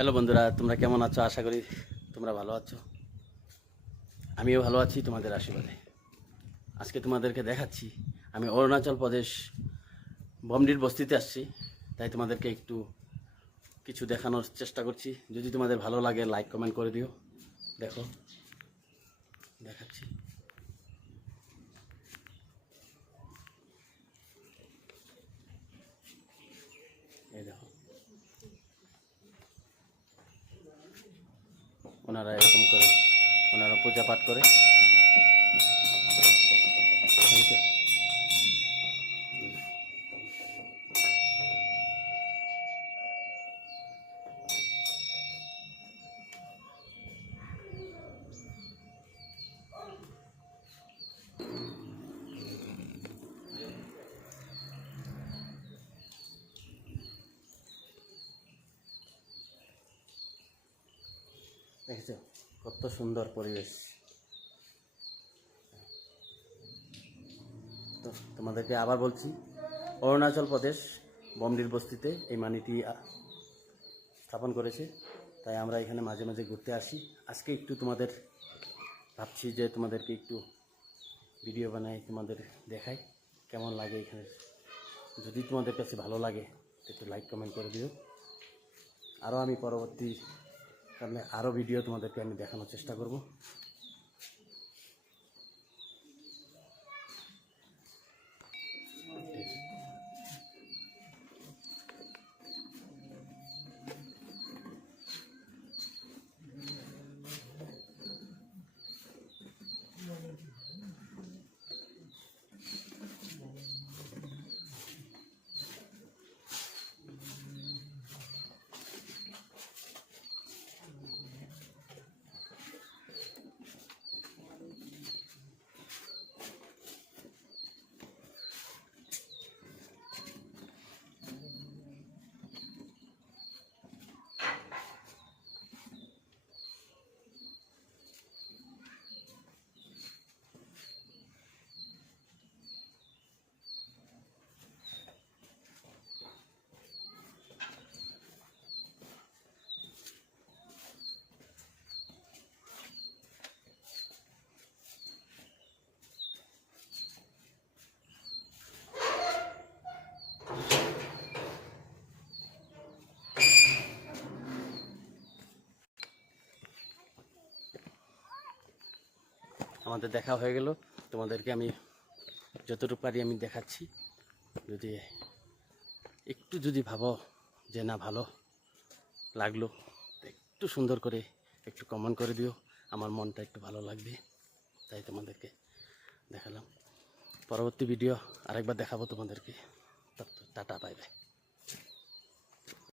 Hello বন্ধুরা, তোমরা কেমন আছো? আশা করি তোমরা ভালো আছো। আমিও ভালো আছি তোমাদের আশীর্বাদে। আজকে তোমাদেরকে দেখাচ্ছি আমি অরুণাচল প্রদেশ বমডির বস্তিতে আসছি, তাই তোমাদেরকে একটু কিছু দেখানোর চেষ্টা করছি। যদি তোমাদের ভালো লাগে লাইক কমেন্ট করে দিও। দেখো, দেখাচ্ছি। এই দেখো, ওনারা এরকম করে ওনারা পূজা পাঠ করে। বুঝেছো? দেখেছো কত সুন্দর পরিবেশ। তো তোমাদেরকে আবার বলছি, অরুণাচল প্রদেশ বমডির বস্তিতে এই মানিটি স্থাপন করেছে, তাই আমরা এখানে মাঝে মাঝে ঘুরতে আসি। আজকে একটু তোমাদের ভাবছি যে তোমাদেরকে একটু ভিডিও বানাই, তোমাদের দেখাই কেমন লাগে এখানে। যদি তোমাদের কাছে ভালো লাগে একটু লাইক কমেন্ট করে দিও। আরও আমি পরবর্তী কারণে আরও ভিডিও তোমাদেরকে আমি দেখানোর চেষ্টা করব। আমাদের দেখা হয়ে গেল, তোমাদেরকে আমি যতটুকু পারি আমি দেখাচ্ছি। যদি একটু যদি ভাবো যে না ভালো লাগলো, একটু সুন্দর করে একটু কমেন্ট করে দিও, আমার মনটা একটু ভালো লাগবে, তাই তোমাদেরকে দেখালাম। পরবর্তী ভিডিও আরেকবার দেখাবো তোমাদেরকে। Tata, bye bye.